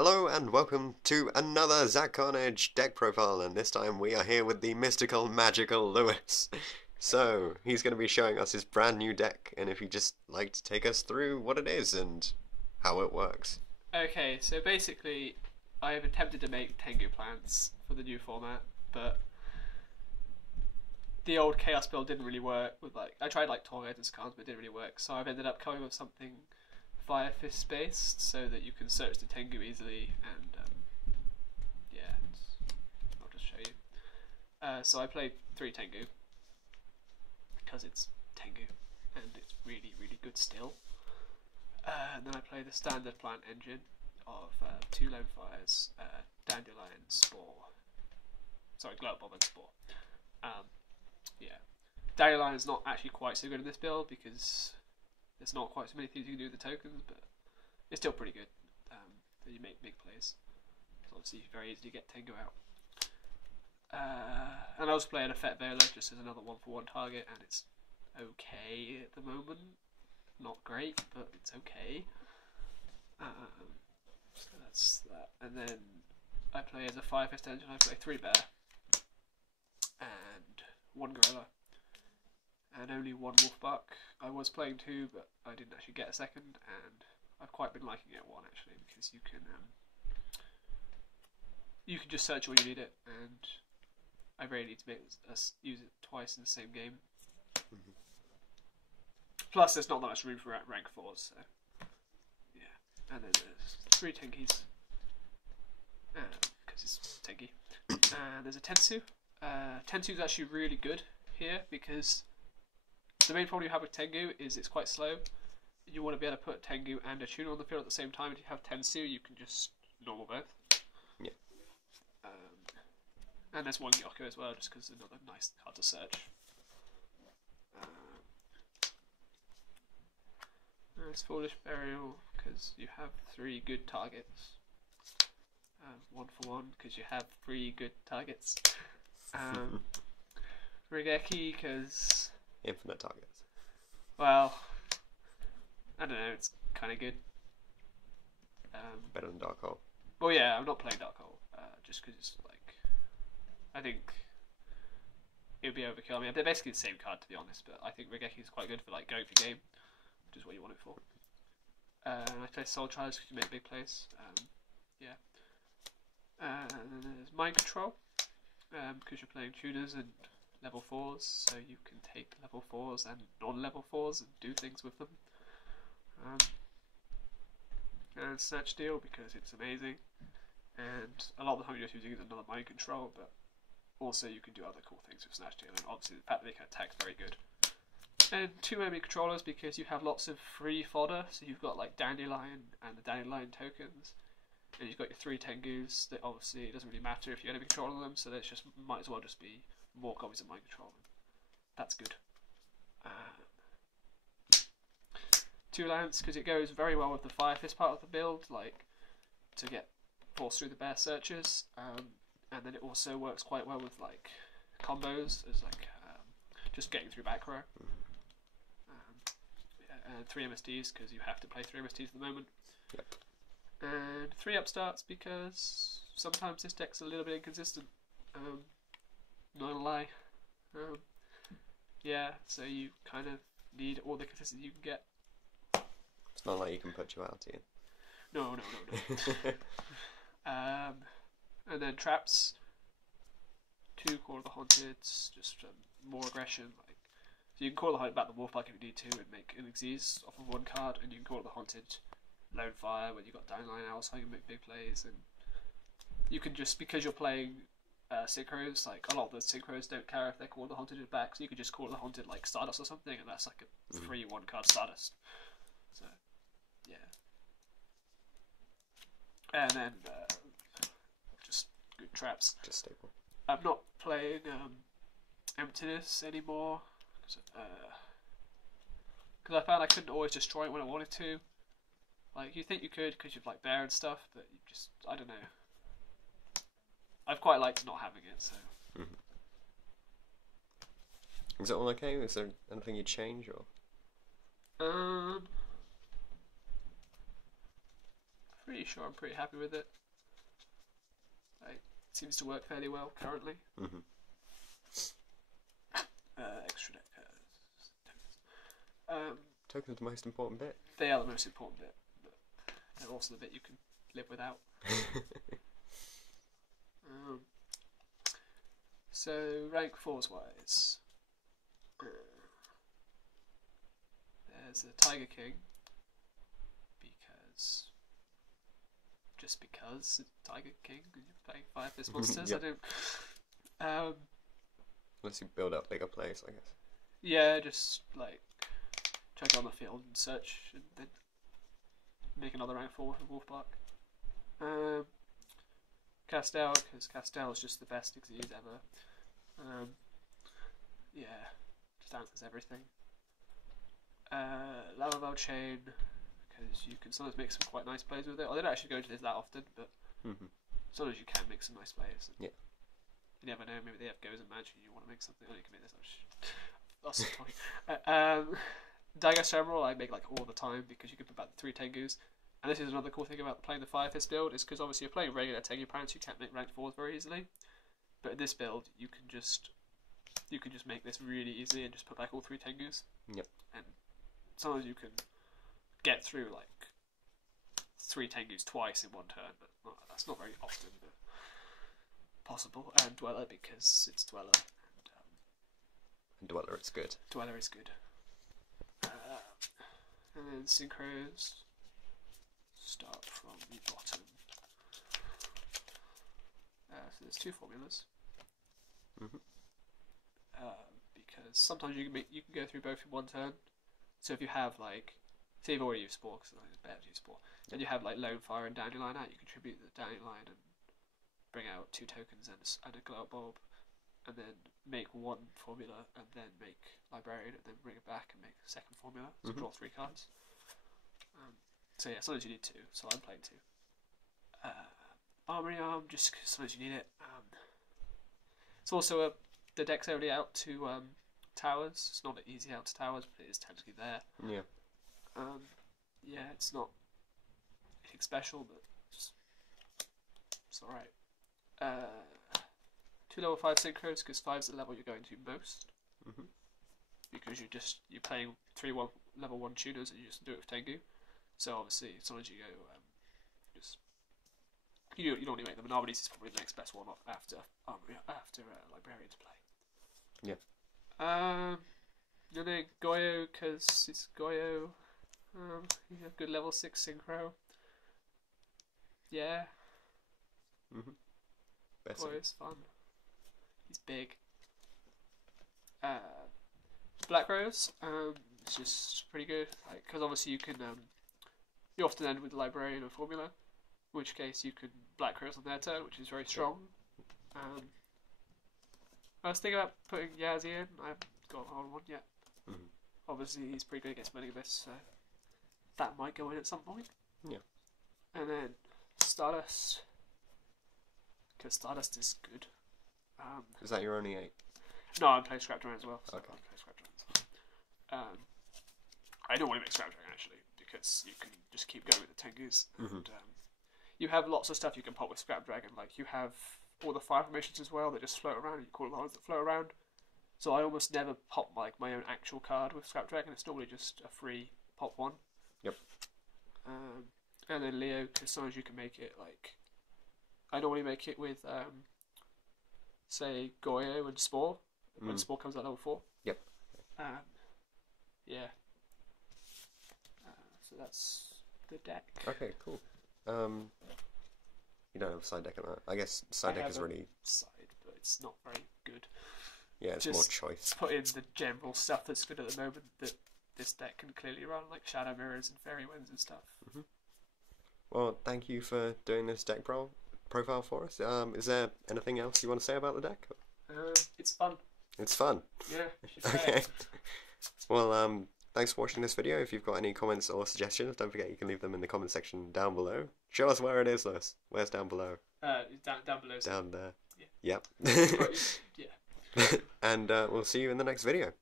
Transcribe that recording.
Hello and welcome to another Zack Carnage deck profile, and this time we are here with the mystical, magical Lewis. So, he's going to be showing us his brand new deck, and if he'd just like to take us through what it is and how it works. Okay, so basically, I have attempted to make Tengu plans for the new format, but the old Chaos build didn't really work. I tried Tornado and Scars, but it didn't really work. So I've ended up coming with something Fire Fist based, so that you can search the Tengu easily, and yeah, I'll just show you. So I played 3 Tengu because it's Tengu, and it's really, really good still. And then I play the standard plant engine of 2 Lone Fires, Dandelion, Spore. Sorry, Glow Bomb and Spore. Yeah. Dandelion's not actually quite so good in this build because there's not quite so many things you can do with the tokens, but it's still pretty good. And you make big plays. It's obviously very easy to get Tengu out. And I was playing a Fet Veiler just as another 1-for-1 target, and it's okay at the moment. Not great, but it's okay. So that's that. And then I play as a Fire Fist engine. I play 3 Bear and 1 Gorilla and only 1 Wolfbuck. I was playing 2, but I didn't actually get a second, and I've quite been liking it 1 actually, because you can just search when you need it, and I really need to make us use it twice in the same game. Plus, there's not that much room for rank 4s, so yeah. And then there's 3 Tengies, because it's Tengi. And there's a Tensu. Tensu's actually really good here, because the main problem you have with Tengu is it's quite slow. You want to be able to put Tengu and a tuner on the field at the same time. If you have Tensu, you can just normal both. Yeah. And there's 1 Yugioh as well, just because it's another nice card to search. There's Foolish Burial, because you have 3 good targets. 1-for-1, because you have 3 good targets. Regeki, because... Infinite targets. Well, I don't know, it's kind of good. Better than Dark Hole. Well, yeah, I'm not playing Dark Hole, just because it's I think it would be overkill. I mean, they're basically the same card, to be honest, but I think Regeki is quite good for going for game, which is what you want it for. I play Soul Trials because you make big plays. Yeah. And then there's Mind Control, because you're playing tuners and level 4s, so you can take level 4s and non-level 4s and do things with them. And Snatch Deal, because it's amazing, and a lot of the time you're just using another Mind Control, but also you can do other cool things with Snatch Deal, and obviously the fact that they can attack is very good. And 2 enemy controllers, because you have lots of free fodder, so you've got Dandelion and the Dandelion tokens, and you've got your 3 Tengus. That obviously it doesn't really matter if you enemy control them, so there's just might as well just be more copies of Mind Control. That's good. 2 Lance, because it goes very well with the Fire Fist part of the build, to get force through the bear searches, and then it also works quite well with combos as just getting through back row. And 3 MSDs, because you have to play 3 MSDs at the moment. Yep. And 3 upstarts, because sometimes this deck's a little bit inconsistent. Not gonna lie. Yeah, so you kind of need all the consistency you can get. It's not like you can put you out here. No. And then traps. 2 Call of the Haunted, just more aggression. So you can call the Haunted back the Wolfpack if you need to and make an Xyz off of 1 card, and you can call the Haunted Lone Fire when you've got Dandelion out, so you can make big plays. And you can just, because you're playing Synchros, a lot of the Synchros don't care if they're called the Haunted back, so you can just call the Haunted Stardust or something, and that's a free 1 card Stardust. So, yeah. And then just good traps. Just staple. I'm not playing Emptiness anymore, because I found I couldn't always destroy it when I wanted to. You think you could because you've Bear and stuff, but you just, I don't know. I've quite liked not having it, so. Is it all okay? Is there anything you'd change, or? pretty sure I'm pretty happy with it. Like, it seems to work fairly well currently. Mm-hmm. Extra deck Tokens are the most important bit. they are the most important bit, but they're also the bit you can live without. So rank 4s wise, there's a Tiger King, because it's Tiger King and you're playing 5-fist monsters. Yep. I don't. Unless you build up bigger plays, I guess. Yeah, just like try to go on the field and search, and then make another rank 4 with Wolf Bark. Castel, because Castel is just the best Xyz ever. Yeah, just answers everything. Lavavel Chain, because you can sometimes make some quite nice plays with it. I don't actually go into this that often, but sometimes you can make some nice plays. Yeah. You never know, maybe they have goes and match and you want to make something. Oh, you can make this. That's the point. Dagger Samurai I make like all the time because you can put back the 3 Tengus. And this is another cool thing about playing the 5-fist build, is because obviously you're playing regular Tengu opponents, you can't make ranked 4s very easily. But in this build, you can just make this really easy and just put back all 3 Tengus. Yep. And sometimes you can get through like 3 Tengus twice in one turn, but that's not very often possible. And Dweller, because it's Dweller. And Dweller, it's good. Dweller is good. And then Synchros start from the bottom. So there's 2 formulas. Because sometimes you can go through both in one turn. So if you have like, say you've already used Spore, because it's better to use Spore, then you have like Lone Fire and Dandelion out. You contribute the Dandelion and bring out 2 tokens and a Glow Up Bulb, and then make 1 formula, and then make Librarian, and then bring it back and make a second formula. So draw 3 cards. So yeah, sometimes you need 2. So I'm playing 2. Armory Arm, just because sometimes you need it. It's also the deck's only out to towers. It's not an easy out to towers, but it is technically there. Yeah. Yeah, it's not anything special, but it's alright. 2 level 5 synchros, because 5 is the level you're going to most. Because you're playing 3 level 1 tuners and you just do it with Tengu. So obviously, sometimes you go you don't want to make them. Anomalies is probably the next best one after Librarian to play. Yeah. And then Yugioh, because it's Yugioh. You have good level 6 synchro. Yeah. Best. Yugioh's fun. He's big. Black Rose, it's just pretty good. Because obviously you can, you often end with the Librarian or Formula, in which case you can Black Rose on their turn, which is very strong. I was thinking about putting Yazzie in. I haven't got on one yet. Obviously he's pretty good against Burning Abyss, so that might go in at some point. Yeah. And then Stardust, because Stardust is good. Is that your only 8? No, I'm playing Scrap Dragon as well. So Okay. I'm playing Scrap Dragon as well. I don't want to make Scrap Dragon actually, because you can just keep going with the Tengus, and you have lots of stuff you can pop with Scrap Dragon. Like you have all the fire formations as well that just float around, and you call it the ones that float around. So I almost never pop like my own actual card with Scrap Dragon. It's normally just a free pop one. Yep. And then Leo, because sometimes you can make it like, I normally make it with say Yugioh and Spore when Spore comes at level 4. Yep. Yeah. So that's the deck. Okay, cool. You don't have a side deck on that. I guess side deck is really side, but it's not very good. Yeah, it's Just more choice. Put in the general stuff that's good at the moment that this deck can clearly run, like Shadow Mirrors and Fairy Winds and stuff. Well, thank you for doing this deck profile for us. Is there anything else you want to say about the deck? It's fun. It's fun. Yeah. You should play Okay. it. Well, thanks for watching this video. If you've got any comments or suggestions, don't forget you can leave them in the comment section down below. Show us where it is, Lewis. Where's down below? Down below. Down there. Yeah. Yep. Yeah. And we'll see you in the next video.